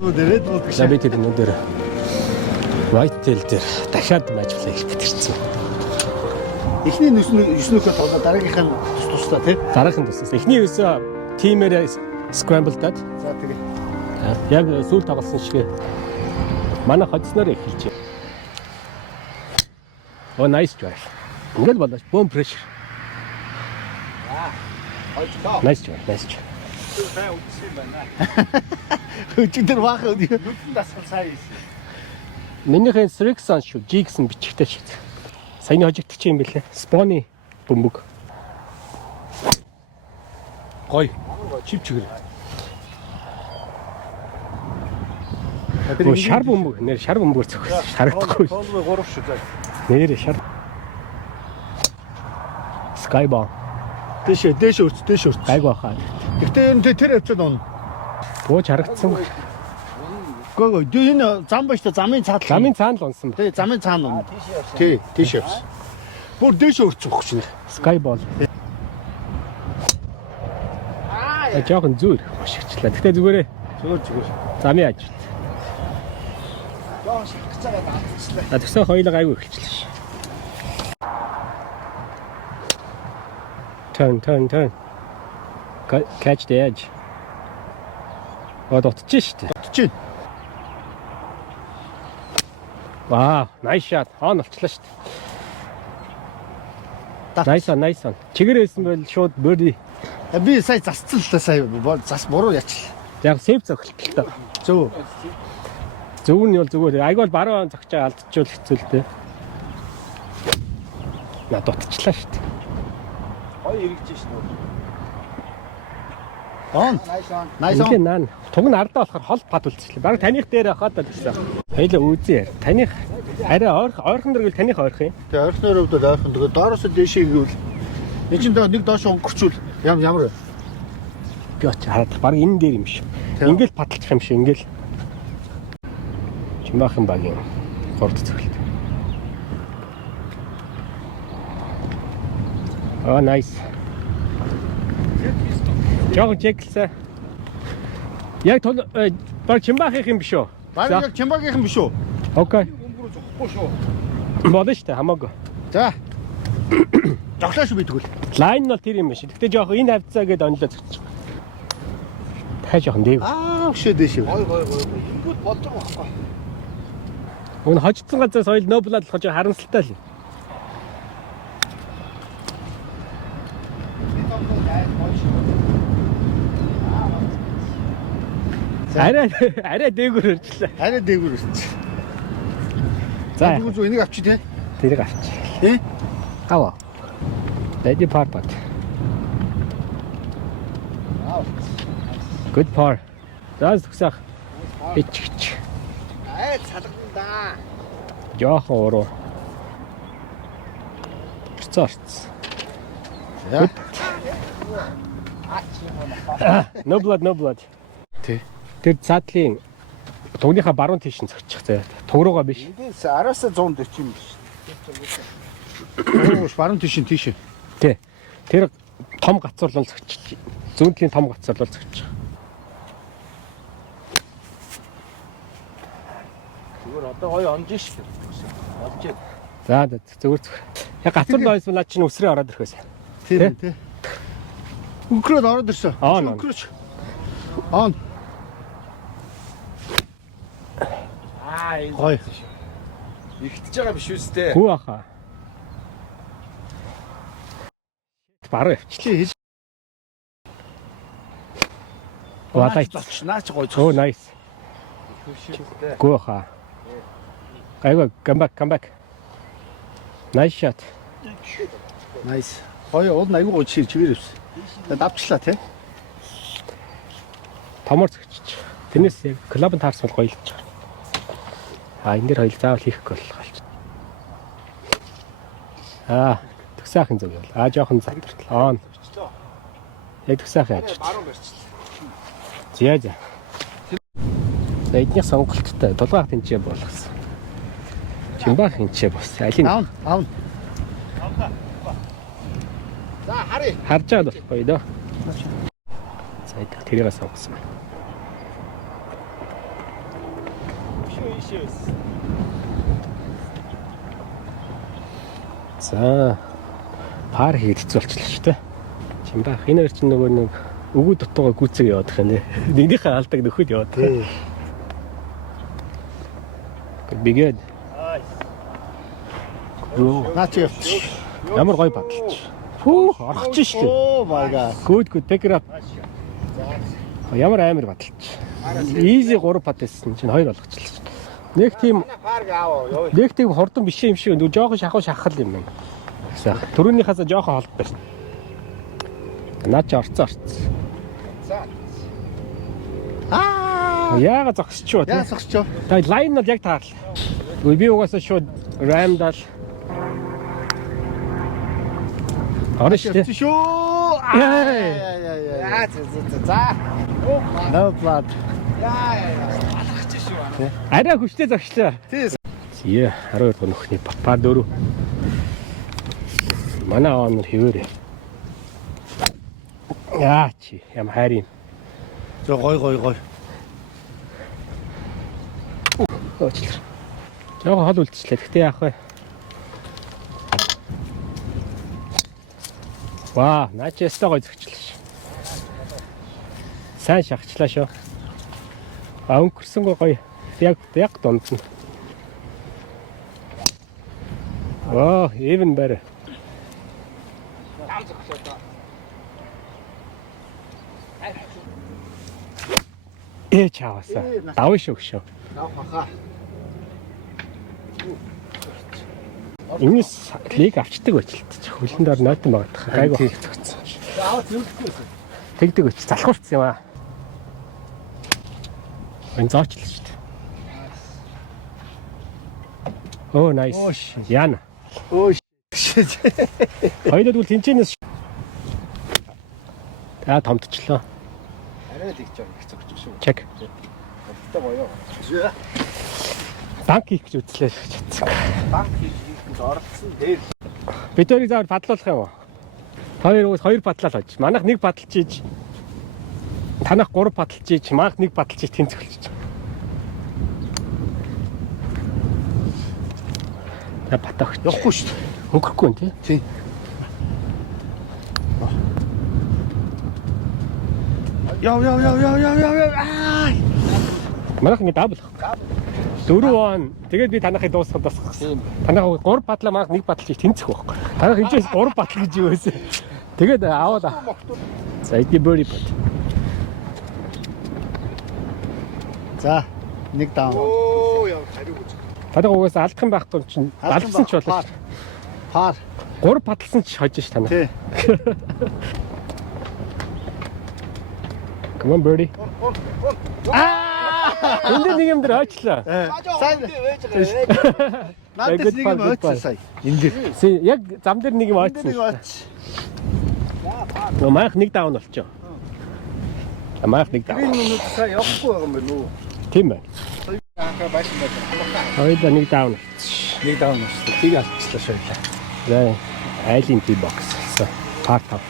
Red Bull гэж. Би тэр өнөдөр Whitetail дээр дахиад match play хийх гэж ирсэн. Эхний 9-9-өөс тоглоо дараагийнх нь тус-тусдаа тий. Дараагийн туснаас. Эхний өсөө тимээр scramble-даад. За тэгээ. Яг сүүл тоглосон шиг манай хоцсноор эхэлж байна. Oh nice drive. Ингээл болооч boom pressure. Nice drive, nice drive. Хай үтсэн байна. Өчигдөр баахад нүдэн дасгал сайн хийсэн. Минийхэн Srixon шүү, G гэсэн бичгтэй шүү. Саяны хожигдчих юм бэлээ. Spawny бөмбөг. Гой. Чив чигээр. Тэр шар бөмбөг, нэр шар бөмбөөр цогсон. Харагдахгүй. Тоолгүй 3 шүү заа. Нэр шар. Skyball. Дээш өрц. Гайг бахаа. Гэхдээ энэ тэр явцад он. Бууж харагдсан. Гөө энэ зам ба штэ замын цаадал. Замын цаанал унсан ба. Тий, замын цаана он. Тий, тийш явсан. Бүр дээш өрцөх чинь. Skyball. Жоохон зүүр бошигчлаа. Гэтэ зүгээрээ. Зүгээр. Замын аж. Жоон шилгэж байгаа даацлаа. Тэгсэн хоёулаа гайгүй эхэлчихлээ ш. Turn. Catch the edge. Дутчих штэ. Дутчих. Wow, nice shot. Он олчлаа штэ. Nice one. Чигээр хэлсэн бол шууд birdie. Би сая засцсан л та сая зас буруу яачлаа. Яг сейф зогсолтой. Зөв. Зөв нь бол зүгээр. Айгуул баруун зогчоо алдчихвол хэцүү л дээ. На дутчихлаа штэ. Ой эргэж шнэ. Он. Nice on. Ингээл наа. Туг нь ардаа болохоор хол пад үлдчихлээ. Бараг таних дээр хаад гэсэн. Хоёлаа үзье. Таних арай ойрхон дэргэл таних ойрхон юм. Тэгээ ойрхоноор өвдөд ойрхон. Тэгээ доороос дээшээ гэвэл энэ чинь нэг доош өнгөрчүүл ямар вэ? Би очиж хараад бараг энэ дээр юм шиг. Ингээл падалчих юм шиг ингээл. Чимаахан багийн горд цэглэлт. Oh nice. Жог чеклсэн. Яг тол баг чимбахих юм биш үү? Баг яг чимбагийнхан биш үү? Окей. Өнгөрөө зохгүй шүү. Болно шүү дээ хамаагүй. За. Жоглоо шүү би тэгвэл. Лайн нь бол тэр юм биш. Гэтэ жоох энэ хавцаа гээд онлоо зогчих. Дахиад жоохон дээг. Өшөө дэшээ. Гой. Ингүүд болж байгаа байхгүй. Уг хожигдсан газар соёл ноблаад болох жоо харамсалтай л юм. Арай дээгүүр өрчлээ. Арай дээгүүр өрч. За. Бүгд энийг авчи те. Тэрийг авчи. Тий? Аваа. Дэди парпат. Good par. Заас төгсөх. Ичч. Салгана да. Жоохон уруу. Цаарц. Яа. No blood. Тий. Тэр цаадлын тугныхаа баруун тийш нь зогчих заяа. Туг руугаа биш. Эндээс араасаа 140 юм биш. Өөш баруун тийш. Тий. Тэр том гацуурлал зогчих. Зүүнтлийн том гацуурлал зогчих. Зүгээр одоо гоё онж ш. Олж. За зүгээр. Яг гацуурлал ойсон наад чинь өсрөө ороод ирэхээс. Тийм тий. Өнгөрөөд ороод ирсэн. Өнгөрөөч. Он. Гоё. Игтэж байгаа биш үстэй. Хүү аха. Бараа явчихлаа. Валаач. Наач гоё. Oh nice. Хүү аха. Гайгүй come back. Nice shot. Nice. Гоё уул айгүй гоё чигээр өвс. Давчлаа тий. Томор зөгчч. Тэрнээс яг клуб нь таарсан гоё л ч. Энэ дэр хоёул заавал хийхгүй болж. Төгсөөхийн зүг явал. Жоохон затарлаа. Яг төгсөөхийн аж. Баруун барьчлаа. За. Эдний сонголттой дулгаах тэнцээ болгосон. Чимбах тэнцээ бос. Алин. Аав. За харъя. Харж байгаа болохгүй дөө. За тэрийг сонгосон байна. За пар хийд хэцүү болчихлоо шүү дээ. Чимбах энэ хоёр чинь нөгөө нэг өгөө дутуугаа гүцэг яваад их нэ. Нэгнийхээ алдаг нөхөд яваад. Бигээд. Наач явчих. Ямар гоё баталж. Фүү орох чинь шүү дээ. Oh my god. Good take it up. Ямар амар баталж. Easy 3 пат байсан чинь 2 болгочихлоо. Нэг тийм хурдан биш юм шиг нөгөө жоохон шахуу шахал юм байна. Гэсэн. Төрөөнийхээс жоохон холд байсан. Наад чи орцсон. Яага зогсчихоо тий. Яа зогсчихоо. Та лайн нь яг таарлаа. Би угаасаа шууд рамдал. Орш тий. Шүү. Яа. За. No blood. Арай хүчтэй зогслоо. Тий. 12 дахь нөхний папа 4. Манай аанар хэвээрээ. Яа чи ям хайрын. За гой. Өөчлөө. Жаахан хол үлдчихлээ. Гэхдээ яах вэ? Ваа, наач ястаа гой зөгчлөө ш. Сайн шахчлаа шүү. Өнгөрсөнгөө гоё. Яг дунд нь. Оо, even better. Чааваса. Давай шүү. Авахаа. Энэс лиг авчдаг байжлаа. Хөлөнд ор нойтон байгаад гайгүй зөгцсөн. Тэгдэг өч залхуурцсан юм аа. Энэ зоочлаа шүү дээ. Оо nice. Яна. Өө Хоёулаа тэгвэл тэнцэнээс та томдчихлоо. Арай л их зогч шүү. Чек. Хөлтэй гоё. Банк хийх гэж үзлээ шатсан. Банк хийхэд оролцсон дээр Бид хоёрыг заавал бадлуулах юм уу? Хоёр батлал хож. Манайх нэг баталж ийж. Танах 3 баталж ийж, манайх нэг баталж ийж тэнцвэрлэж. Та батах явахгүй шүү дээ. Хөнгөхгүй юм тий. Тий. Яв. Аа. Манайх нэг дабл. 4 он. Тэгээд би танахыг дуусгах басгасан. Танах 3 батлаа манайх нэг баталж ийж тэнцэх байхгүй. Танах хинжээс 3 батал гэж юу байсан. Тэгээд аваад. За эдний бөри бат. За, нэг даун. оо яа хариу гэж. Танах угаасаа алдах юм байхгүй чинь алдсан ч болоо. Пар. 3 баталсан ч хожиж ш танах. Тий. Come on birdie. Энд нэг юм дээр ойчлаа. Сайн. Надад нэг юм ойцсон сая. Ингээд. Яг зам дээр нэг юм ойцсон. Нэг ойц. Нөө маах нэг даун болчихоо. Маах нэг даун. Энэ минут сая явахгүй байгаа юм байна уу? Тийм байна. Ахаа байсан байна. Хоёулаа нэг даун. Нэг даун шүү. Тийг алдчихлаа шойлаа. За айлын tea box. Part 5.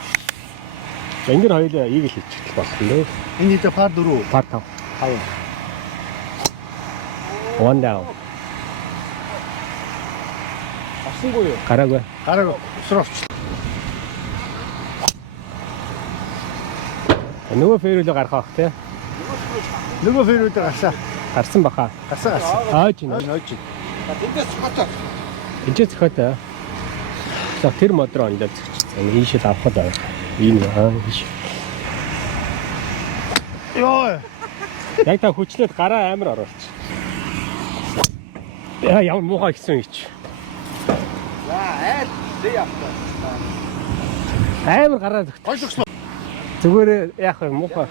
За энэ хоёулаа ийг л хийчих болсон лөө. Энэ дэ пар 4. Part 5. Хав. One down. Авсангүй юу? Гараагүй. Гараа өсрөвч. Нөгөө фэрүүлээ гарах бах тий. Нөгөө фэрүүдээ гарсаа. Гарсан баха. Гарсаа. Ааж ин. Нойч. Тэндээс хатаа. Энд ч зөхөтэй. За тэр модроо ондоо зөгчсөн. Ийшээ авахд аа. Энэ ийш. Йоо. Яг та хүчлээд гараа амар оруулч. Яа ямар муухай гисэн юм чи. За айд дээ явтаа. Амар гараа зөгт. Ойлгосноо. Зүгээр яах вэ муухай.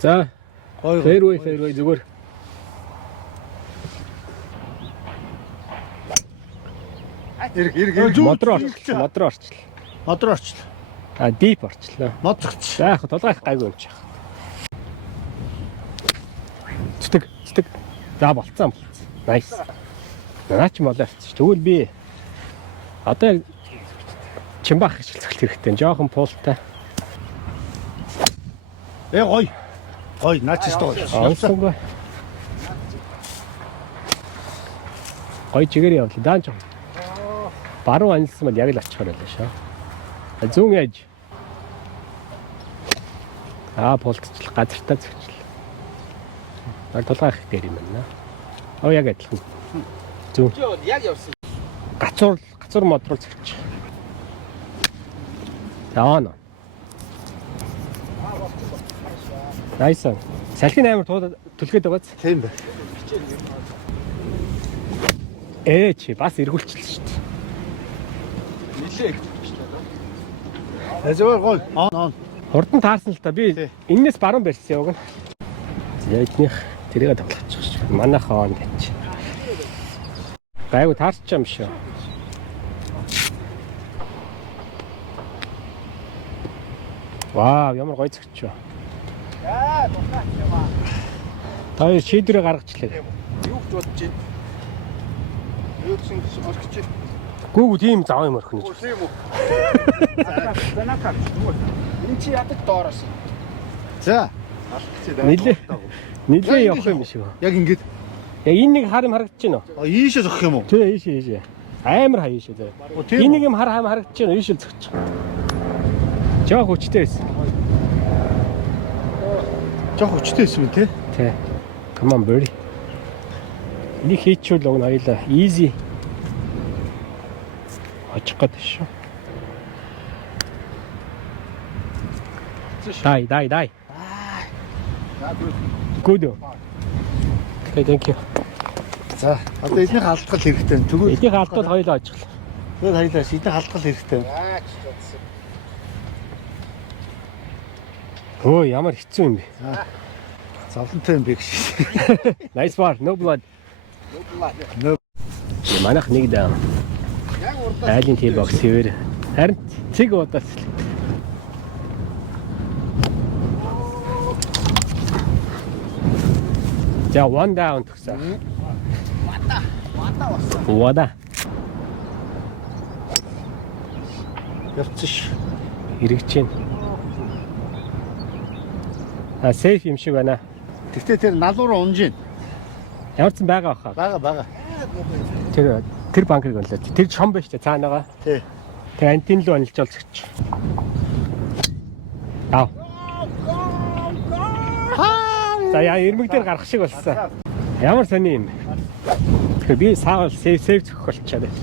За fairway зүгээр. Эрг. Модроо орчлоо. Модроо орчлоо. А deep орчлоо. Модгч. За яг толгойх гайгүй юм чих. Цэдэг. За болцсон. Nice. Наач молооч. Тэгвэл би одоо чимбах хичээлцэлт хэрэгтэй. Жохон пуултай. Гой. Гой, наач ч гоё. Онцгой. Гой чигээр явлаа. Даан ч. Баруун анилсан бол яг л очихоор байлаа шаа. Зүүн яж. Болтчлаа газартаа зөгчлээ. Тулгаах дээр юм байна. Яг адилхан. Зүүн. Яг явсан. Гацуур модруулж зөгч. Яана. Найсан. Салхин амар түлхээд байгааз. Тийм бай. Чи бас эргүүлчихлээ шүү дээ. Нилээ. Зөвөр гой. Он. Хурдан таарсан л та би энэс баруун барьсан яваг нь. Эднийх тэрийг тоглоочих шүү. Манайхаа гэж. Гайгүй таарч юм шүү. Вау, ямар гоё зөгч вэ. Таа шийдвэрээ гаргачлаа. Юу гэж бодож байна? Юу гэсэн орчих чи. Гүүг тийм зав юм орхино. Тийм үү. Занакаа. Энд чи ядаг доороос. За. Нилээ явах юм шиг. Яг ингэж. Яг энэ нэг хар юм харагдаж байна уу? Ийшээ зогсох юм уу? Тий, ийшээ. Амар хаяа ийшээ. Энэ нэг юм хар хам харагдаж байна. Ийшээ зогч. Жоо хүчтэй байсан. Жоо хүчтэй байсан үү те? Тий. Come on birdie. Энийг хийчихвэл уг нь хоёлаа easy. Очих гээд шүү. Дай. Good. Okay, thank you. За, одоо эднийх алдгал хэрэгтэй. Тэгвэл эднийх алдвал хоёлаа очихлаа. тэгээд хоёлаа эднийх алдгал хэрэгтэй. Өө, ямар хэцүү юм бэ? Зовлонтой юм бэ гэж. Nice bar, no blood. No. Манайх нэг даам. Яг урдаа. Айлын тий бокс хэвээр. Харин цэг удаас. За one down гэсэн. Вада. Явчих. Иргэж байна. Сейф юм шиг байна. Тэгтээ тэр налуур унж гин. Ямар ч байгаа баха. Бага. Тэр банкыг онлоо. Тэр шом байж та цаанаага. Тий. Тэг антин лөө онлж олцгоч. Аа. За яа ирмэг дээр гарах шиг болсон. Ямар сони юм. Тэгэхээр би саавал сейв зөхөх болчиход байна.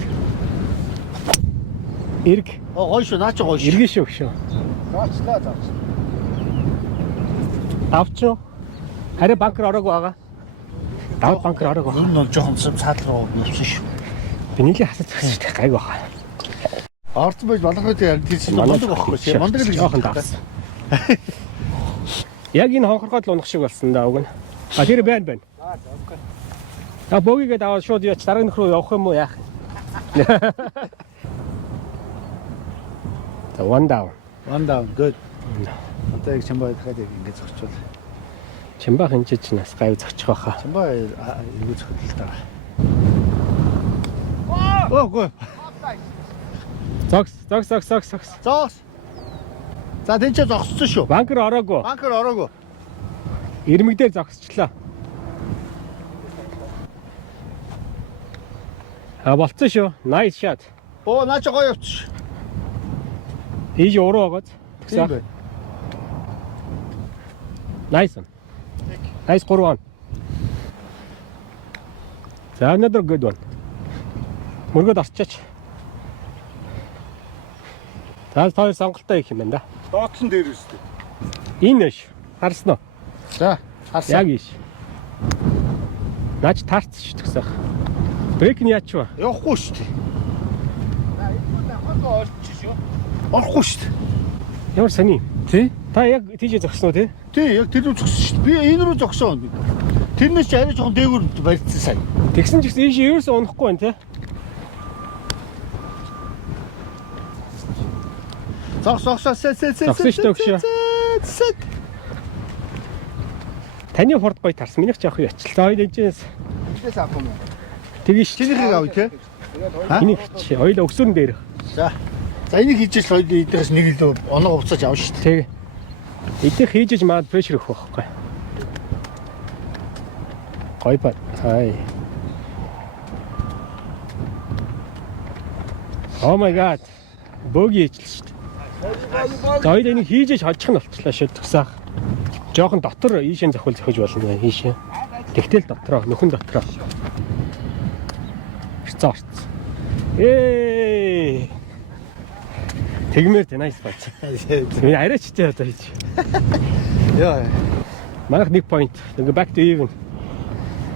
Ирг. Гой шүү, наач гой шүү. Иргэн шүү шүү. Заачлаа. Давч. Харин банкер ороогүй байгаа. Давд банкер ороогүй. Юм нь жоохон цаад руу явсан шүү. Би нийлээ хасаж байгаа гайг байгаа. Орцсон байж болох үү яг тийч мондөг байхгүй шүү. Мондөг л жоохон давсан. Яг энэ хонхорхоод л унах шиг болсон да уг нь. Тэр байна. Богигээд аваад шууд яач дараагийн руу явах юм уу яах? За one down. Good. Одоо яг чамбай дахиад ингэ зогчвол. Чамбай хинчиж нас гайв зогчих байхаа. Чамбай эргүү зогтол таа. Гой. Зогс. Зогс. За тэнцээ зогссон шүү. Банкер ороогүй. Ирмэг дээр зогсчлаа. Болцсон шүү. Nice shot. Наач гоё явчих. Ийж уруу байгааз. Тийм бай. Nice 3 on. За another good one. Мөргөд орчооч. За хоёр сонголтоо их юм байна да. Доотлон дээр үстэй. Энэ ш. Харсан уу? За, харсан. Яг ийш. Наач таарч ш тгсэх. Брейк нь яач вэ? Явахгүй шүү дээ. Хонхоо орчих шүү. Орохгүй шүү дээ. Ямар сони? Тий? Та яг тийж зогсноо тий? Тий, яг тэр рүү зогссон шүү дээ. Би энэ рүү зогсон. Тэрнээс ч арай жоохон дээгүүр барьцсан сайн. Тэгсэн ч гэсэн ийш ерөөсөө унахгүй байна тий? Зогсоо. Таны хурд гоё тарсан. Минийх ч авах юу ачлаа. Хоёул энэчээс Эндээс авах юм уу? тэгэж Чинийхийг авъя тий? Энийг чи хоёул өгсөрн дээр. За энийг хийж л хоёул эдгээс нэг л оноо уцааж авна шүү дээ. Тэг. Эдгээр хийж маад прешэр өгөх байхгүй. Гоё ба. Хай. Oh my god. Бөөг хийчихлээ шүү дээ. За хоёул энийг хийж хожих нь болчихлоо шүү тгсаах. Жохон дотор ийшээ зохиол зохиж болно ийшээ. Тэгтэл дотроо нөхөн дотроо. Ирцээ орц. Тэгмээр тэ nice бач. Би арайчтай одоо хийж. Яа. Манайх 1 point. Ингээ back to even.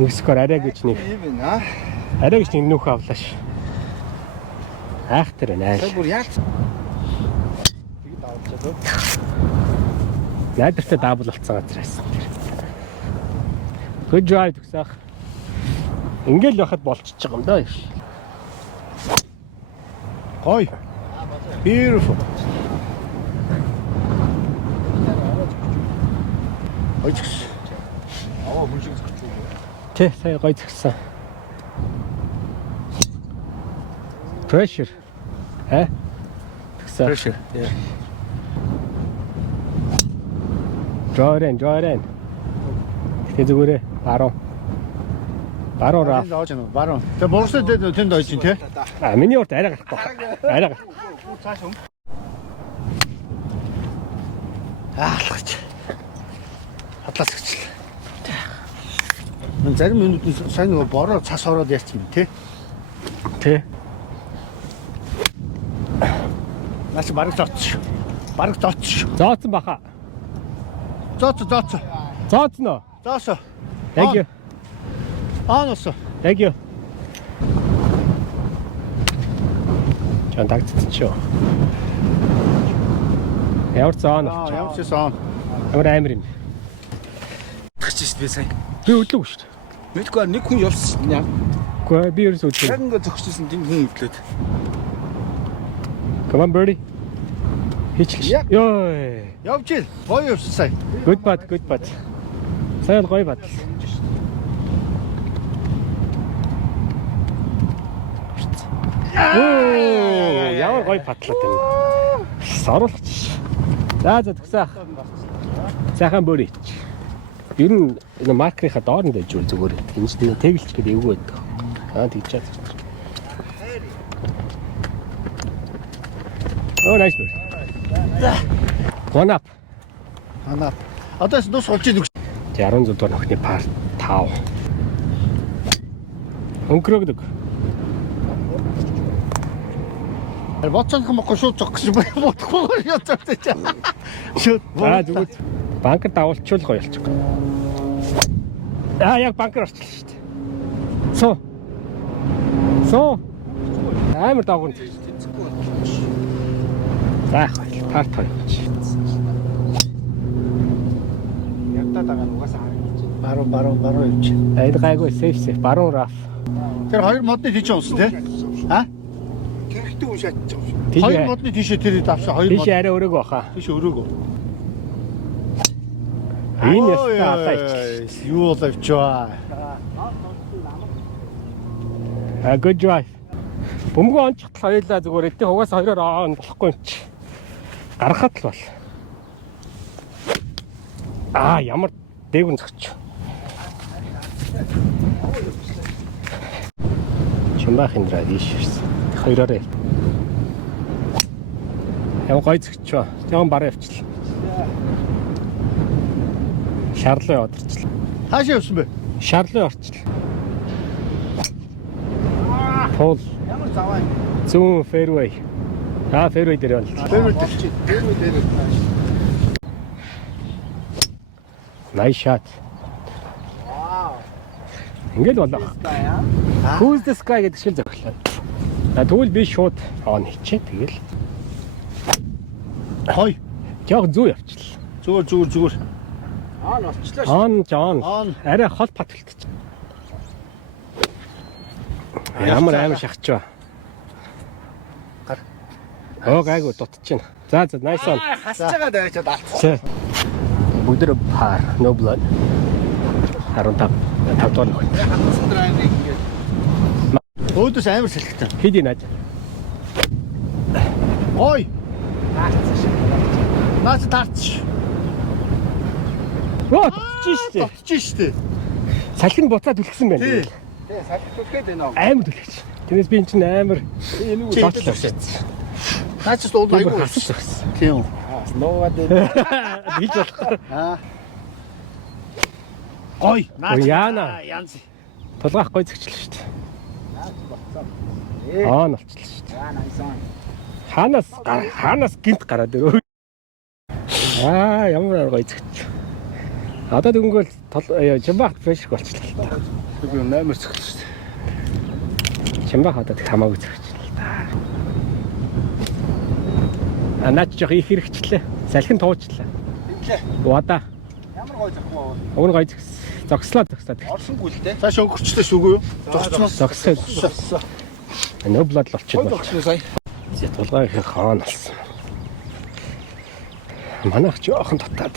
Нэг скор арай гэж нэг. Even аа. Арай гэж нэг нөх авлааш. Ахтар наа. Бүр яалт. Тэгд авчихлаа. Найдвартай дабл болцсон газраас. Good drive тгсаах. Ингээл байхад болчихж байгаа юм да. Гоё. Beautiful. Ойч. Аа хүн шиг зогч юу? Тэ сая гоё згсэн. Pressure. Тгсаах. Pressure. Yeah. Jordan. Тэ зүгээрээ баруун. Баруун раа. Зааж байна. Баруун. Тэ борсод тэнд ойч тий. А миний урт арай гарахгүй. Арай гар. Цааш юм. Аалгач. Хатлаас гिचлээ. Мөн зарим минутын сайн нөгөө бороо цас ороод яачих юм тий. Тэ. Наач бараг зооч. Бараг зооч. Зооцсон баха. Зооц. Зооцсон уу? Зоосо. Thank you. Ааносо. Thank you. Чан тагцчихё. Ямар цаан авч. Ямар ч сон. Ямар амир юм. Тагч шүү дээ сая. Би өдлөг шүү дээ. Мэдгүй нэг хүн явсан яа. Гэхдээ би ерөөс өдлөг. Яг ингээ зогсчихсон тийм хүн өдлөөд. Come on birdie. Хийчихлээ. Ёо. Явж ил. Гоё явсан сая. Good bad. Сайн гоё бат. Ямар гоё патлаад байна. Соруулгач. За тгсаах. Сайхан бөрийч. Ер нь энэ маркерийнхаа доор нь байж үл зүгээр. Энэ чинь тэгэлч гэдэг эвгүй байдаг. Аа тэгж чад. Oh nice bird. One up. Анаа. Одоо дус болж ийн. 16 дугаар нөхний пар 5. Өнгөрөөдөг. Боцсон хүмүүс шууд зогх гэж бодохгүй шууд зогсож. Шууд. Зүгээр. Банкер давуулчул гоё болчих. Яг банкер орчлоо шүү дээ. Соо. Амар дагуун. Пар 2. Ядтаа дагаа угаасаа харагдаж. Баруун явж. Эд гайгүй safe. Баруун раф. Тэр хоёр модны тийч унсан тий? Аа? Тэрхтээ хүн шатчих юм шиг. Хоёр модны тийшээ тэр давсан хоёр мод. Тийш арай өрөөг баха. Тийш өрөөгөө. Энэ ястаа. Юу лавчаа. Good drive. Бөмбөгөө онцгол хоёлаа зүгээр эдийн угаасаа хоёроор он болохгүй юм чи. Гаргахад л бол. Ямар дээгүн зогч. Чимбах эндраа дийшэрсэн. Хоёроор. Ямар гоё зогч. Тэгэн бараа явчихлаа. Шарлоо явуулчихлаа. Хаашаа явсан бэ? Шарлоо орчлаа. Пол. Ямар заваа. Зүүн fairway. Fairway дээр байна. Fairway дээр. Nice shot. Вау. Ингээд болоо. Who's this guy гэдэг шиг зөглөө. Тэгвэл би шууд он хийчээ тэгэл. Хой. Яг зүү явчихлаа. Зүгээр. Орчлоо шүү. Он. Арай хол пат хэлтэж. Ямар амар шахчихва. Гайгүй дутчихна. За nice one. Хасж байгаа дайчаад алдсан. Бүгдээ пар, no blood. 15 дугаар нөхөд. Хатсан драйвыг ингээд. Өөдөөс амар сэлгтэй. Хийдий наад. Ой. Наацсан шиг. Наац таарч. Оо, тотчих шүү дээ. Тотчих шүү дээ. Салхин буцаад түлхсэн байна. Тий. Тэгээ салхи түлхээд байна уу? Амар түлхэж. Тэрнээс би энэ чинь амар Энэ Чи үү? точлоо шээ. Наач л уул айгүй хасаж өгсөн. Тийм. Нуугаад байна. Бийж болох. Аа. Ой, Ой, яана. Янз. Тулгаах гой зэгчлээ шүү дээ. Наад болцоо. Аа, болчихлоо шүү дээ. Яа найсан. Хаанаас гинт гараад өрөө. Аа, ямар гой зэгч. Одоо дөнгөөл Чимбахт фрэш болчихлоо. Би наймаар цогцсон шүү дээ. Чимбах одоо тэг хамаагүй зэгчлээ л да. Наач жоох их хэрэгчлээ. Салхин туучлаа. Тэмлээ. Удаа. Ямар гой захгүй вэ? Өгн гой зогслоо. Орсонгүй л дээ. Цааш өнгөрчлээ шүү үгүй юу? Зогцноос. Зогсоо. Нөблад болчиход байна. Зогсоо сая. Тулгаагийн хаан алсан. Манайх жоохон татаад.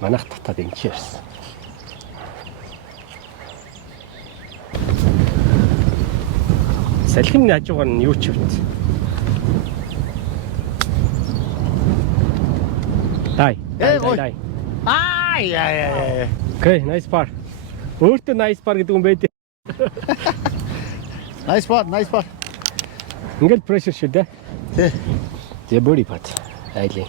Манайх татаад энэ чи ярьсан. Салхимны хажуугаар нь юу ч вэ? Дай. Ой. Аа яа. Окей, nice par. Өөртөө nice par гэдэг юм байдэ. Nice part. Ингээл pressure шүү дээ. Тий. Тэгээ body part. Айлын.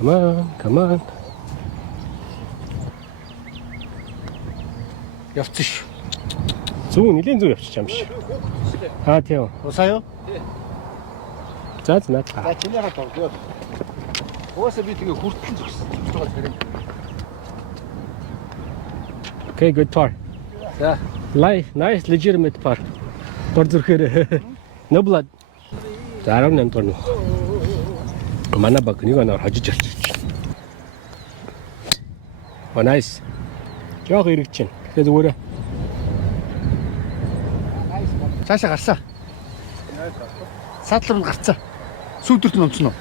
Come on. Явцсан шүү. Нэлийн зүү явчих юм шиг. Аа тийм. Усаа юу? За наадлаа. За чиний хат болдгоо. Уусаа би тэгээ хүртэл зогссон. Зогсож байгаа хэрэг. Okay, good par. За. Nice legitimate par. Дор зүрхээр no blood. За 18 дугаар нь. Манай баг нэг оноор хожиж авчих. Nice. Жог ирэх чинь. Тэгээ зүгээр. Цаашаа гарсаа. Садлар нь гарцаа. Сүүдэрт нь онцно.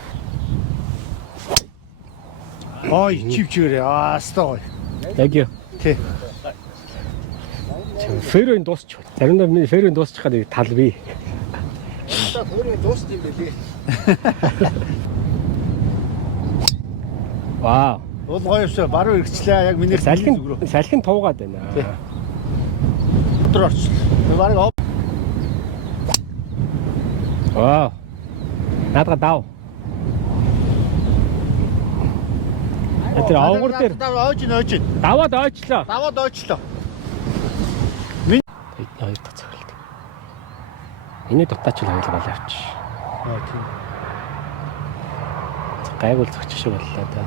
Ой, чивчээрээ. Астай гоё. Thank you. Тий. Фэрийн дуусч. Заримдаа миний фэрийн дуусчихад тал бий. За бүрийн дуусч юм бэлээ. Вау. Уул гоё шүү. Баруун иргэчлээ. Яг миний салхин туугаад байна. Өдөр орчлоо. Би барыг Вау. Надад дав. Тэр авгуур дээр ойж. даваад ойчлоо. Даваад ойчлоо. Хоёр дахь цагт. Эний дутаач л хоёул гол авч. Аа тийм. Гайгуул зогч шиг боллоо да.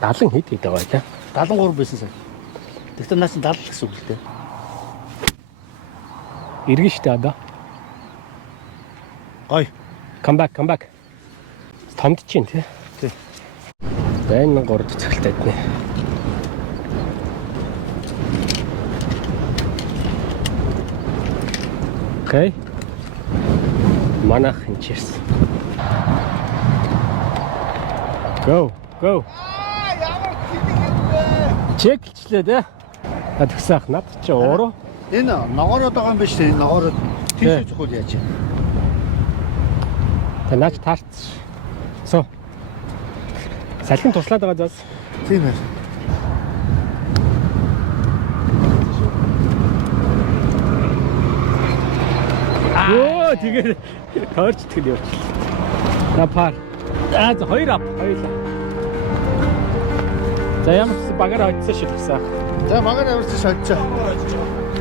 Бас 70 хэд байгаа байлаа. 73 байсан сая. Тэгтээ наас 70 гэсэн үг л дээ. Иргэн штэ одоо. Гой. Come back. Томд чинь тий. Тий. Байн 3 дахь цагт байднэ. Окей. Манах инчээс. Go. Ямар хитэг юм бэ? Чеклчлээ дээ. Тэгсаах над чи уруу. Энэ ногоороод байгаа юм биш үү? Ногоороод тийш зүгүүл яаж. Тэ наач таарч. Соо. Салхин туслаад байгаа заас. Тийм ээ. Оо тэгээд тойрчдаг нь явчихлаа. На пар. За хоёр ап хоёлаа. За ямар ч багаар очсон шүү гэсэн. За магаар яварч шалчаа.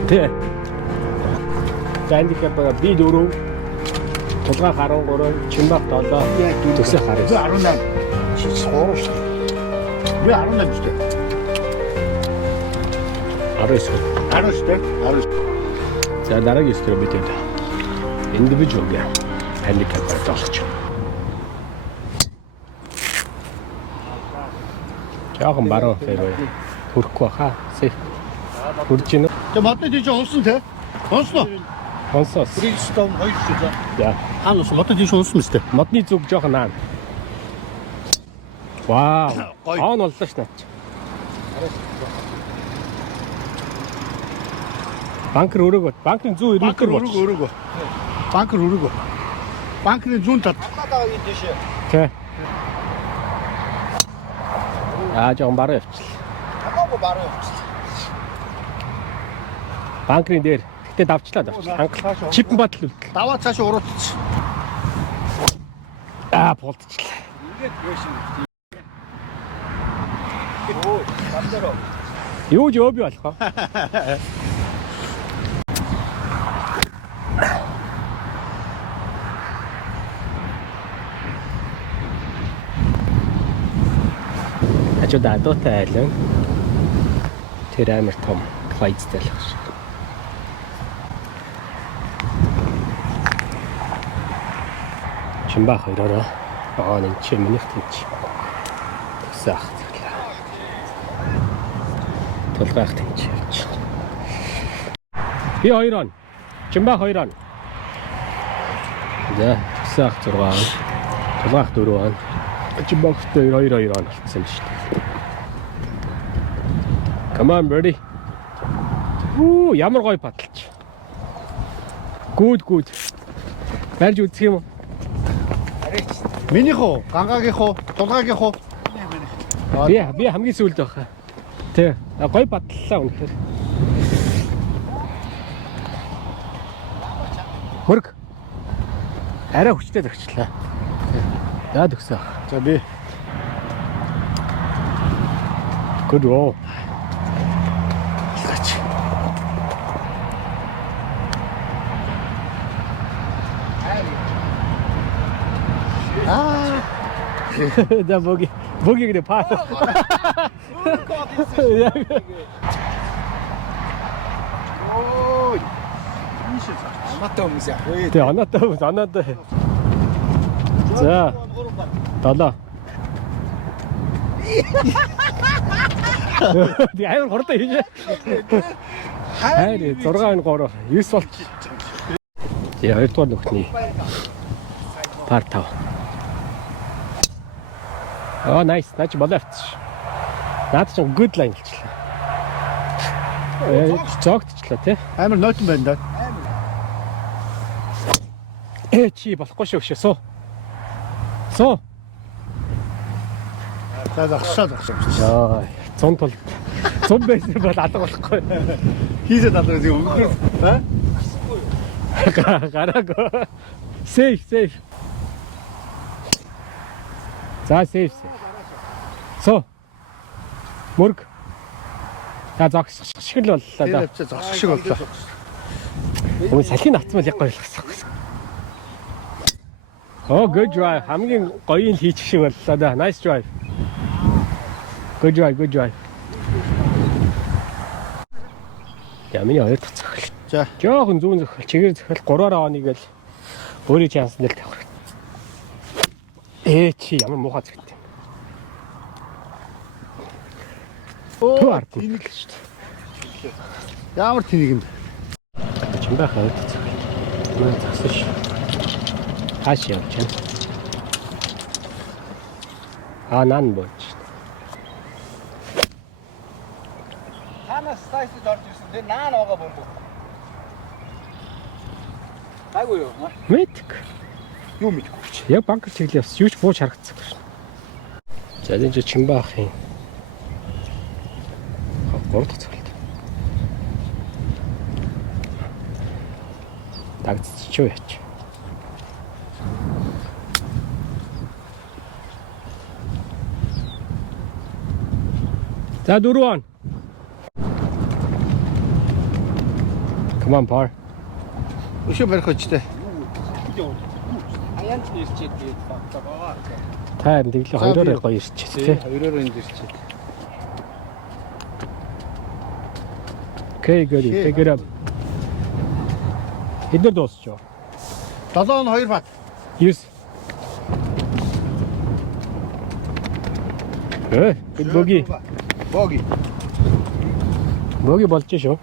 Тэ. За энэ хэрэг би 4 тулгаа 13 Чимбах 7 төсөө харъя. Би 18. Чичгоо шүү. Би 18 шүү. 19. 10 шүү. 10. За дараагийн өстөр бидэд индивидуал handicap тоглож. Яахан баруун фэрвэй хөрөхгүй хаа. Хурж гинэ. Тэ модны тийш унсан те. Унсан уу? Сонсоос. Бристом 2 шүү за. За. Хаан ус модны тийш унсан мэт. Модны зүг жоохон наа. Вау. Он боллоо ш наач. Банкер өрөөгөө. Банкын зүү өрөөгөө. Банкер өрөөгөө. банкны зүүн талд. Гадаа ийм дэшээ. Тэ. Жоохон бараа явчихлаа. Хамаагүй баруун явчихсан. Банкны дээр. Гэтэ давчлаа. Хангалаа. Чипэн батал үлдэл. Даваа цаашаа уруудчих. Болдчихлаа. Ингээд гүйшин. Оо, бандероо. Юу ч өөби болох аа. Ачуудаа дуутай айлан. Тэр амар том клайдтай л байна. Чимбаа хоёроо. Нэг чи минийх тийч. Тэгсээх зүйлээ. Тулгаах тийч явж. Би хоёроо. Чимбаа хоёроо. За, тэгсээх 6. Тулгаах 4. Чимбаагтай 2 болсон юм шүү дээ. Come on, birdie. Ямар гоё баталч. Good. Барьж үзэх юм уу? Минийх уу? Гангаагийнх уу? Тулгаагийнх уу? Би хамгийн сүүлд байхаа. Тэ. Гоё батллаа үнэхээр. Хөрг. Арай хүчтэй зогчлаа. Яа төгсөө. За би. Good roll. Да боги 그래 봐. Ой. Аматай хүмүүс яах вэ? Тэ анаатай. За. 7. Ди аяар хортой хийж. Хайр 6-3 9 болч. Яа 2 дугаар нөхний. Пар 5. Nice. Наач боловч. Наад ч good line болчихлоо. Зогтчлаа тий. Амар нойтон байна да. Чи болохгүй шүү. Суу. За загшаа. Яа, 100 тул. 100 байсан бол алга болохгүй. Хийсэд алга юм өнгөрөө. Гараагүй. Safe. За safe. Суу. Мөрг. За зогсох шиг л боллоо да. Тэр зогсох шиг боллоо. Өө салхины атмал яг гоё болгосон. Good drive. Хамгийн гоёын хийчих шиг боллоо да. Nice drive. Good drive. Я миний хоёр дахь зохиол. За. Жохон зүүн зохиол, чигээр зохиол 3-аа оны гээл өөрийн чансан дээр тавих. Чи ямар муухай зэгт юм. Туар тийг л шүү дээ. Ямар тэнийг юм. Чим байх вэ? Мөн засаж шүү. Хааш явж байна. Нан бооч. Танаас сайсд орж ирсэн. Тэр наан байгаа бөмбөг. Айгуу юу? Мэдик. Юу мэдгүй. Яг банк чиглэл явсан. Юу ч бууж харагдсан. За энэ чим байх юм. 3 дахь цогт. Дагцчих юу яач. За 4. Come on par. Өшөө барих очтой. Аянд ирчээд тэгээд фактор байгаа. Тайм тэглээ хоёроор гоё ирчихсэн тий. Хоёроор энд ирчээд. Okay, good. Pick it up. Эдгээр дуусчоо. 7-2 бат. 9. Боги. Боги болж шүү.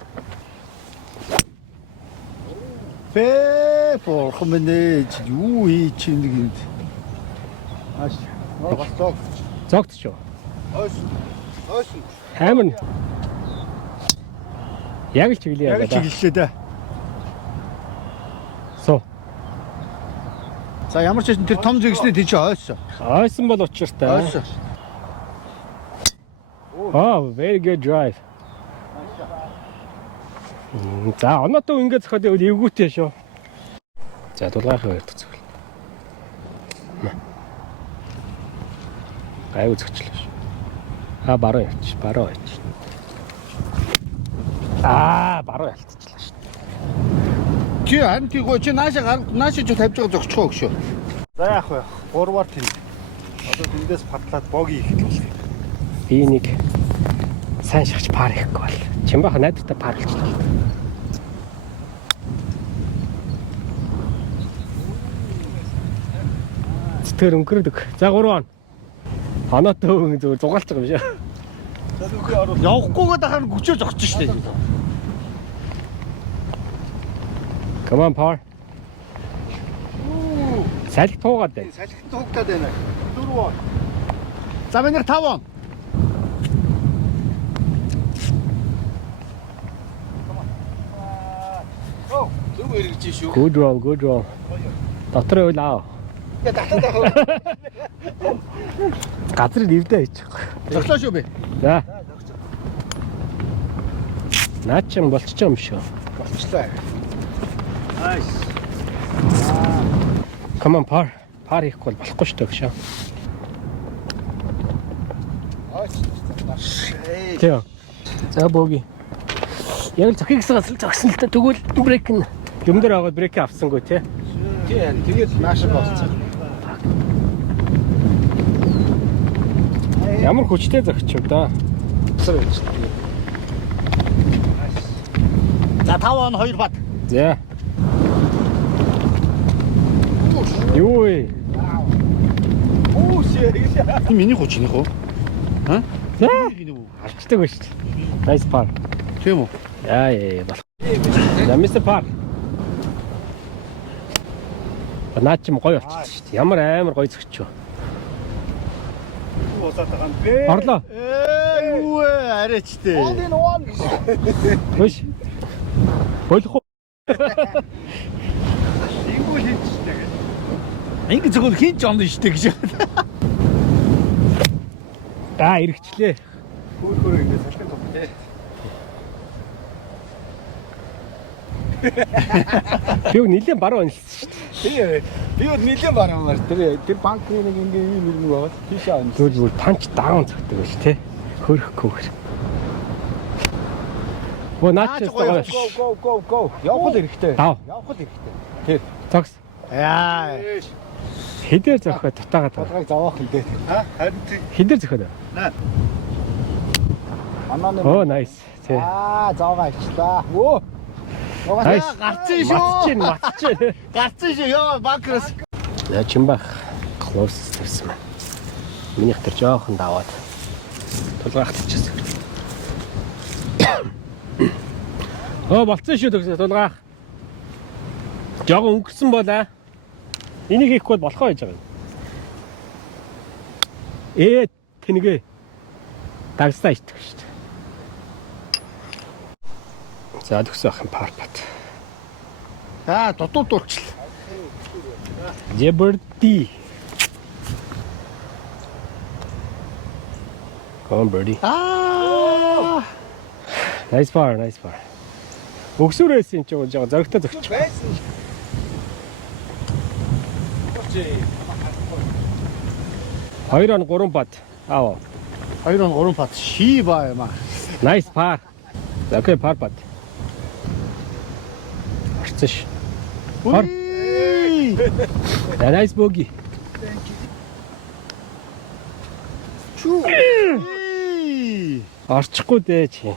Бурхан минь юу хий чи нэг юм. Ааш. Бас цог. Зогт шүү. Хойш. Хамин. Яг л чиглэе Яг чиглэлээ да. Суу. За ямар ч юм тэр том зэгснээ тийч ойсон. Ойсон бол учиртай. Ойсон. Oh, very good drive. За оноотой ингээд зөхөд явал эвгүүтэй шүү. За дулгайхаа хоёр төцгөл. Гайгүй зөчлөө шүү. Баруун явчих, баруун явчих. Баруун ялцчихлаа шүү. Чи харин тийгөө чи наашаа ч тавьж байгаа зогсчихоо өгшөө. За яах вэ? 3-аар тэн. Одоо тэндээс патлаад боги хийх болох юм. Би нэг сайн шахаж пар хийхгүй бол. Чимбаха найдвартай пар болчихлоо. Тэр өнгөрөдөг. За 3 он. Оноотой өвн зүгээр зугаалч байгаа юм шиг. За үгүй оруулах. Явахгүйгээд ахаар гүчөө зогсож штэ. Come on par. Салхи туугаад байна. Салхи туugтаад байна. 4 он. За бид нэр 5 он. Зөв эргэж шүү. Good roll, good roll. Дотор үйл аа. Татаад авах. Газар нэвдээ хийчих. Зоглоо шүү би. За. Наач юм болчих юм шүү. Болчлаа. Nice. Come on par. Par хийхгүй бол болохгүй шүү дээ гэж. Тэг. За боги. Яг л зохигсгаас зогсон л та тэгвэл брейк нь юм дээр аваад брейк авсангүй тий. Тэгээд нааш болцсон. Ямар хүчтэй зогсчих да. За 5 он 2 бат. За. Юу вэ? Миний хүчнийх үү? Ха? За. Алчдаг ба шүү. Nice par. Тийм үү? Яа болох. За Mr. Par. Наач юм гоё болчихсон шүү дээ. Ямар амар гоё зөгчөө. Орлоо. Юу вэ? Арайчтэй. Один он. Хөөш. Болох уу? Ингүүл хийчихтэй. Ингэ зөвхөн хин ч онд штэ гэж. Эргэчлээ. Хөөхөр ингэ салхи тугтээ. Би нилээн баруун онцсон шүү дээ. Би нилээн баруунаар тэр банкны нэг ингэ юм байгаа. Тийшээ онцсон. Зүгээр панч даун цогтөг байж тий. Хөрөхгүй. Наач гоё. Go. Явах хэрэгтэй. Дав. Явах хэрэгтэй. Тэр. Цогс. Яа. Хідээр зөхөө дутаагаад байна. Толгойг зовоох хэлдээ. Харин тий. Хідээр зөхөө. Манаа. Оо nice. Тий. Зоогоо ичлаа. Өө. Nice. Гарцсан шүү. Матчин. Гарцсан шүү. Яа банкрас. За чимбах close тавьсан байна. Минийх тэр жоохон даваад тулгаах тавьчихсан. Болцсон шүү төгсөө тулгаах. Жоохон өнгөрсөн болоо. Энийг хийхгүй бол болохоо гэж байгаа юм. Тэнгээ. Дагстаа ичдэг шүү дээ. За төгсөө ах юм парпат. Дутуу дурчлаа. Jeopardy. Come on birdie. Nice par. Өгсөрөөс юм чи жоо зөрөгтэй зөгч. Байсан. Хоёр он 3 бат. 2 он 3 бат ший баа юм аа. Nice par. Окей, par бат. Орцсон. Par. Nice bogey. Чүү. Орчихгүй дээ чи.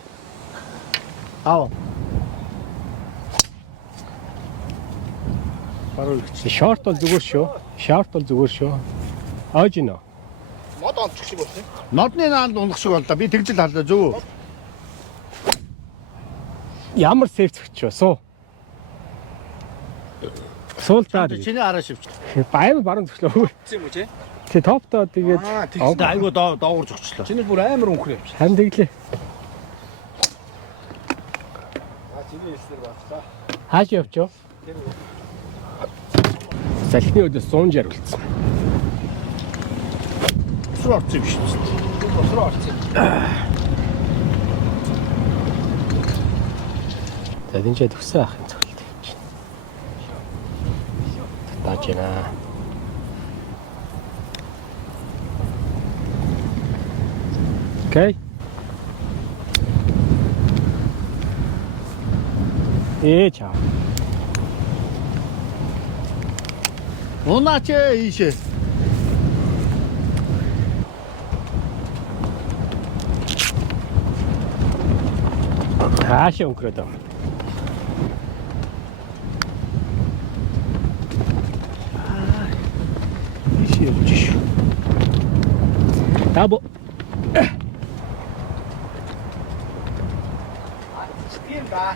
Шорт бол зүгээр шүү. Ааж гинэ. Мод онцох шиг болсон. Нодны наанд унах шиг боллоо. Би тэгжэл харлаа зөв. Ямар сейф зөгч вэ? Суултаа. Чиний араа шивч. Баян баруун зөглөө. юм уу чи? Тэ топтоо тэгээд Айгуу доогуур зогчлоо. Чиний бүр амар өнхөр явчих. харин тэглээ. Чиний хэлсээр болчлаа. Хааш явчих вэ? Салхины өдөөс 160 үлдсэн. Өсрөө орсон юм шүү дээ. Өсрөө орсон. За дэнчээ төгсөө ахын цогт. Тааж байна. Окей. Чаа. Унаач ийшээ. Хаашаа өнгөрөөд байна. Ийшээ явж шүү. Табо. Тийм ба.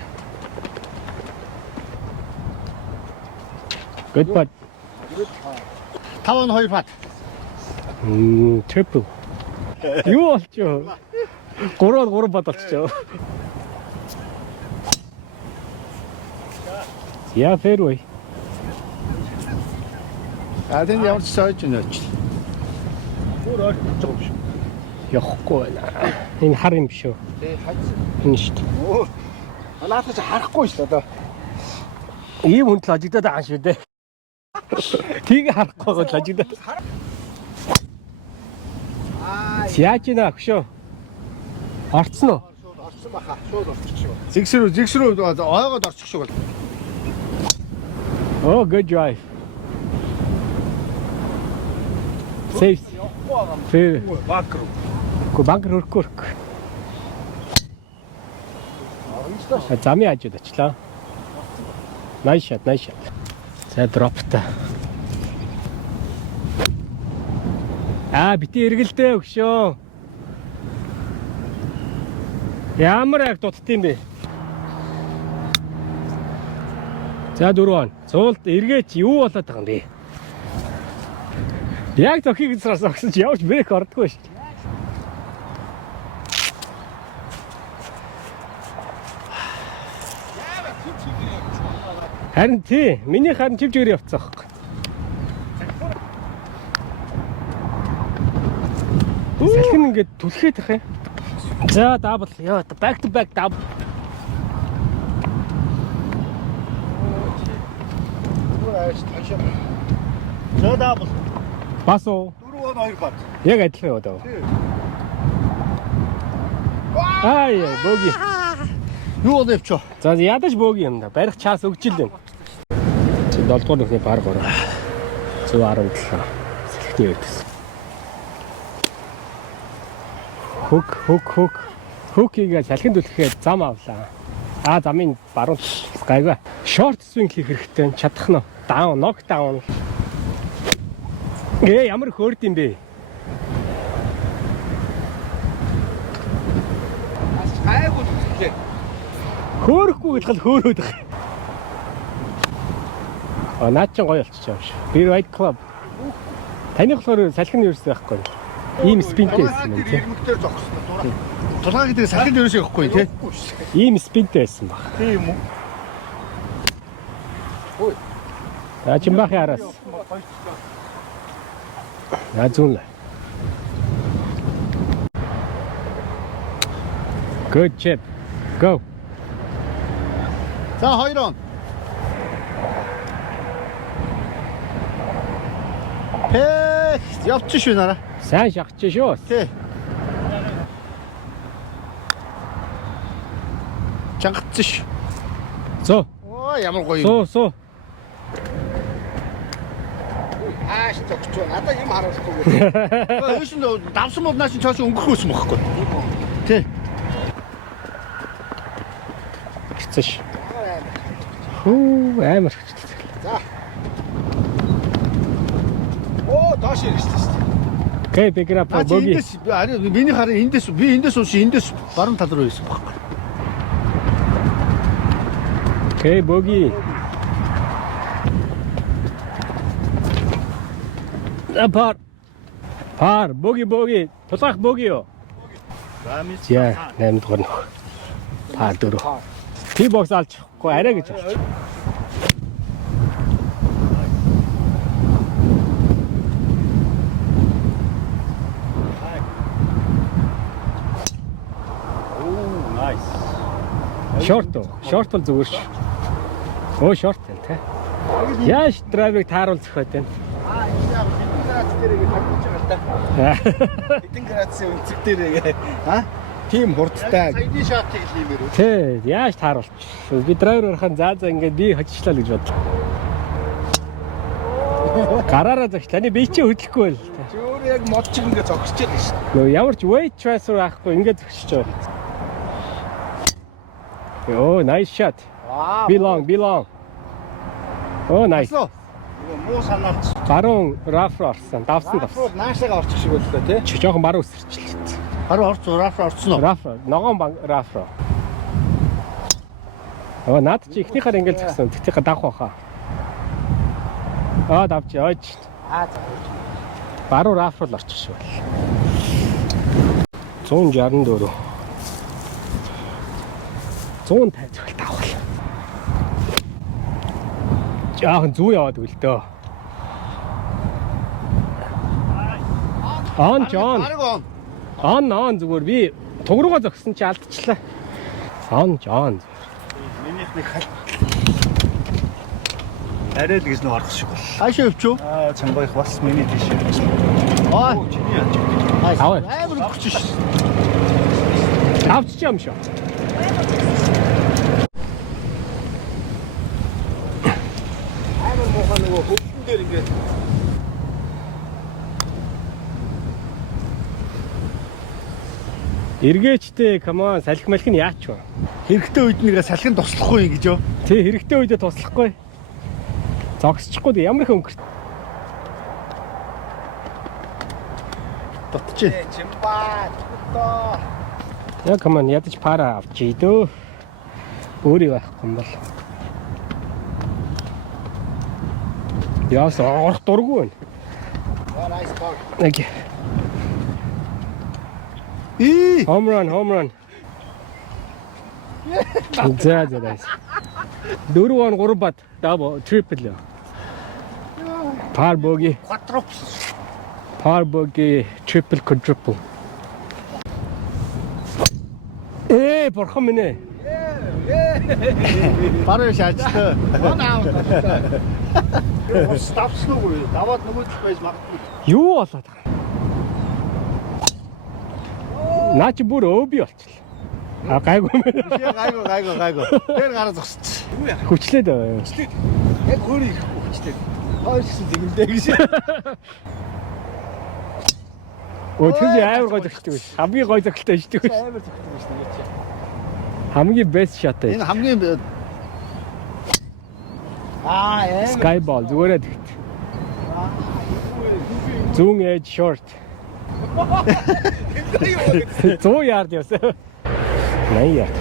Good putt. 5-2 пат. Triple. Юу болчихоо? 3-3 бод болчихоо. Яа fairway. Адын ямар ч сойж нөөч. Бүр ойр болж байгаа юм шүү. Явахгүй байна. Энэ хар юм биш үү? Тий хайцсан. Энэ шүү дээ. Оо. Наадах чи харахгүй шүү дээ одоо. Ийм хүнд л хожигдоод байгаа шүү дээ. Тийг харахгүй гол хожигдоод. Яаж ийна агшоо? Орцсон уу? Шууд орсон баха. Шууд орчих шүү. Зэгсрүү ойгоод орчих шиг бол. Oh, good drive. Safe. Fair. Бакр. Банкер өрөхгүй. Замын хажууд очлаа. Nice shot, nice shot. За дропта. Бити эргэлдээ өгшөө. Ямар яг дутт юм бэ? За 4. Цуулт эргээч юу болоод байгаа юм бэ? Яг тохиг зраас огсон чи явж брейк ордоггүй шүү. Харин тий, миний харин чивчгээр явцсан байхгүй. Салхин ингээд түлхээд ах юм. За дабл яа, back to back дабл. За дабл. Бас уу? 4-2 пат. Яг адилхан яваад байгаа. Боги. Юу бол явчаа? За ядаж боги юм да. Барих чаас өгч л байна. 7 дугаар нүхний пар гоо. 117. Салхины өдөөс. Хукигээ салхинд түлхэхэд зам авлаа. Замын баруун гайгүй. Short swing хийх хэрэгтэй. Чадах нь. Down, knock down. Ямар хөөрд юм бэ? Айгуу зүтлээ. Хөөрөхгүй гэж хөөрөөд байгаа. Наад чинь гоё болчихж байгаа шүү. Би White Club. Таны болохоор салхин ерөөс байхгүй. Ийм спинтэй байсан юм тий. Ирмэгтэр зогссон дураа. Тулгаа гэдэг салхинд ерөөсөө явахгүй тий. Ийм спинтэй байсан баг. Тийм үү? Чимбахи араас. Зүүн. Good chip. Go. За 2 он. Явчих шүү нараа. Сайн шахчих шүү. Тий. Чангацсан шүү. Зөө. Оо ямар гоё. Суу. Ааш зогч надаа юм харуулахгүй. Өөшөнд давсан бол нааш цааш өнгөх байсан бохоггүй. Тий. Хэцэж. Амар хэцэж. За. Оо доош ирчихсэн шүү. Окей, pick it up боги. Миний хараа эндээс би эндээс ууш эндээс баруун тал руу байсан бохоггүй. Окей, боги. Пар, боги. Тулгах боги юу? За, 8 дугаар нөх. Пар 4. Ти бокс алчихгүй арай гэж байна. Short уу? Short бол зүгээр ш. Өө short байна те. Яаш драйвыг тааруулах байдаг. Энэ яг хэдэн градус дээрээ тавьж байгаа та. Хэдэн градусын өнцөг дээрээ. Тийм хурдтай. Саяны шатыг л иймэр үү? Тэ, яаж тааруулч. Би драйвер орохын заа ингээд би хожичлаа л гэж бодлоо. Гараараа зогч таны бие чи хөдлөхгүй байл. Чи өөр яг мод чиг ингээд зогсож байгаа шүү. Нөө ямар ч weight transfer байхгүй ингээд зогсож байгаа. Йоо, nice shot. Belong. Oh, nice. Муу санаач. Баруун rough орсон. Давсан. Наашаага орчих шиг боллоо тий. Чи жоохон баруун өсөрчлээ. Харин орцсон уу? Rough. Ногоон rough. Оо, наад чи ихнийхаар ингээд зогсон. Тэгтээ давах байхаа. Давч ойж. За. Баруун rough руу орчих шиг байна. 164. 150 зүйл давхал. Жаахан зүү яваад үл дөө. Он зүгээр би туг руугаа зогсон чи алдчихлаа. Он. Минийх нэг хал. Арай л гэж нэг орох шиг бол. Хаашаа өвчөө? Чамбайх бас миний тийш. Чиний яаж. Амар өгч ш. Авч юм шүү. Амар муухай нөгөө хөвлөн дээр ингээд Эргээчтэй come on салхи малхи нь яач вэ? Хэрэгтэй үед нэгэ салхин туслахгүй гэж юу? Тэ хэрэгтэй үедээ туслахгүй. Зогсчихгүй ямар их өнгөрт. Дутчих. чимбаа. Яа come on ядаж пара авч идөө. Өөрий байхгүй юм бол. Яас орох дургүй байна. Nice ball. Нэг. Home run. За. 4-3 бат double triple. Par bogey, Quadruple. par bogey, triple quadruple. Бурхан минь ээ. Баруун шаажтай. Ставснуугүй. Даваад нөгөөч байж магадгүй. Юу болоод байгаа юм? Наа чи бүр өөби болчихлоо. Гайгүй юм. Гайгүй. Тэр гараа зогсчих. Хүчлээд байгаа. Яг өөрөө их хүчтэй. Хойшсон зэгнэлдээ гэж. Тэр амар гой зөгчдөг биш. Хамгийн гой зөгтөлтэй иждэг биш. Амар зөгтөг биш нэг чи. Хамгийн best shot ээ. Энэ хамгийн Skyball зүгээрээ тэгт. Zoom edge short. 100 yard явсан. 80 yard.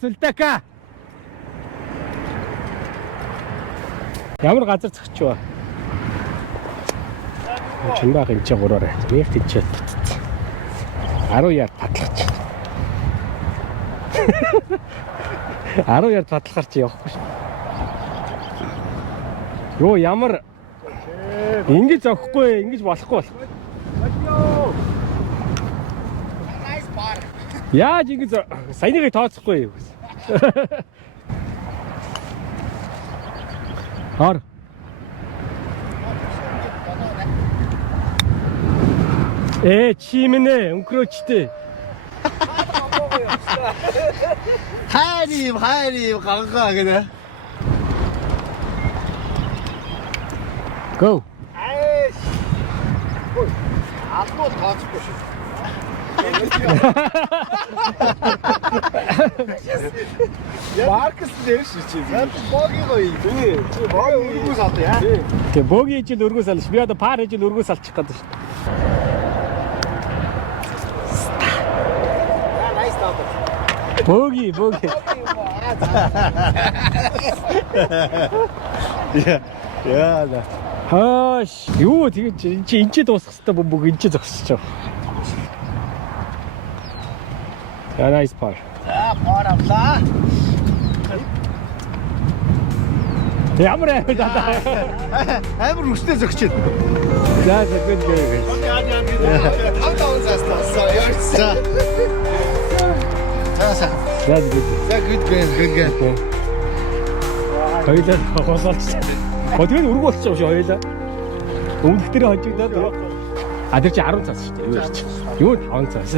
Султака. Ямар газар зогч вэ? Чимбаг энэ ч 3-аар. Нэг тийчээд. 10 yard батлагч. 10 yard батлахаар чи явахгүй ш. Йоо ямар ингэж зогхгүй, ингэж болохгүй болох. Nice bar. Яаж ингэж саяныгыг тооцохгүй юу? Хар. Чимэнэ өнкрөөчтэй. хайрим гангаа гэдэг. Go. Айш. Ой. Албаа тооцохгүй шүү. Маркс дээр шүү чи. Боги гоё. Тий. Боги өргөөс авто яа. Тэгээ боги ижил өргөөс алж. Би одоо пар ижил өргөөс алчих гэдэг шүү. Nice stop. Боги. Яа. Хааш. Юу тэгэж чи энчээ дуусгах хэвээр бөмбөг энчээ зогсож байгаа. Nice par. Пар авлаа. Ямар Амар өстэй зөгчээд. За good. Яа. 5,000 застаа. За. Цаасаа. That's good. За good game. Хоёлаа хосоолч. Тэгэл өргө болчих шүү хоёлаа. Өмнөх дээр хожигдоод. А тэр чи 10 цаас шүү дээ. Юу 5 цаас.